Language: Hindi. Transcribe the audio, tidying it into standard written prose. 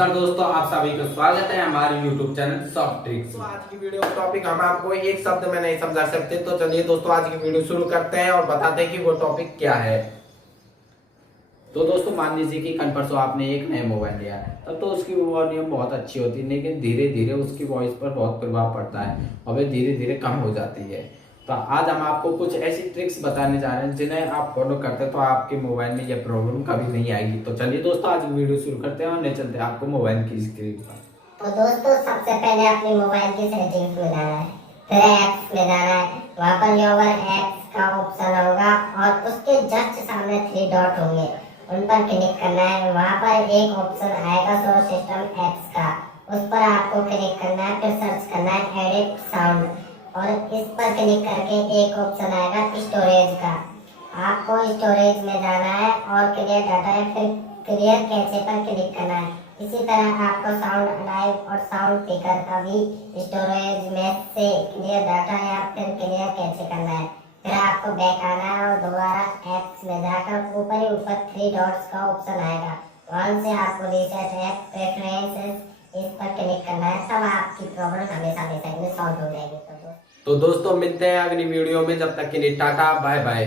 नमस्कार दोस्तों, आप सभी का स्वागत है हमारे YouTube चैनल सॉफ्ट ट्रिक्स। तो आज की वीडियो का टॉपिक हम आपको एक शब्द में नहीं समझा सकते। तो चलिए दोस्तों आज की वीडियो शुरू करते हैं और बताते हैं कि वो टॉपिक क्या है। तो दोस्तों मान लीजिए कि कल परसों आपने एक नया मोबाइल लिया है, तब तो उसकी वॉल्यूम बहुत अच्छी होती है, लेकिन धीरे धीरे उसकी वॉइस पर बहुत प्रभाव पड़ता है और वे धीरे धीरे कम हो जाती है। तो आज हम आपको कुछ ऐसी ट्रिक्स बताने जा रहे हैं जिन्हें आप फॉलो करते हैं तो आपके मोबाइल में यह प्रॉब्लम कभी नहीं आएगी। तो चलिए दोस्तों आज वीडियो शुरू करते हैं और ले चलते हैं आपको मोबाइल की स्क्रीन पर। तो दोस्तों सबसे पहले अपने मोबाइल की सेटिंग्स में जाना है, फिर ऐप्स में जाना है। वहाँ पर योर ऐप्स का ऑप्शन होगा और उसके जस्ट सामने 3 डॉट होंगे, उन पर क्लिक करना है। वहाँ पर एक ऑप्शन आएगा शो सिस्टम ऐप्स का, उस पर आपको क्लिक करना है। फिर सर्च करना है एडिट साउंड और इस पर क्लिक करके एक ऑप्शन आएगा स्टोरेज का, आपको स्टोरेज में जाना है और क्लियर डाटा है, फिर क्लियर कैचे पर क्लिक करना है। इसी तरह आपको साउंड अलाइव और साउंड पिकर का भी स्टोरेज में से क्लियर डाटा या फिर क्लियर कैचे करना है। फिर आपको बैक आना है और दोबारा ऐप्स में जाकर ऊपर ही ऊपर 3 डॉट्स का ऑप्शन आएगा, वहां से आपको रीसेट ऐप प्रेफरेंसेस इस पर क्लिक करना है। तब आपकी प्रॉब्लम हमेशा हमेशा के लिए सॉल्व हो जाएगी। तो दोस्तों मिलते हैं अगली वीडियो में, जब तक के लिए टाटा बाय बाय।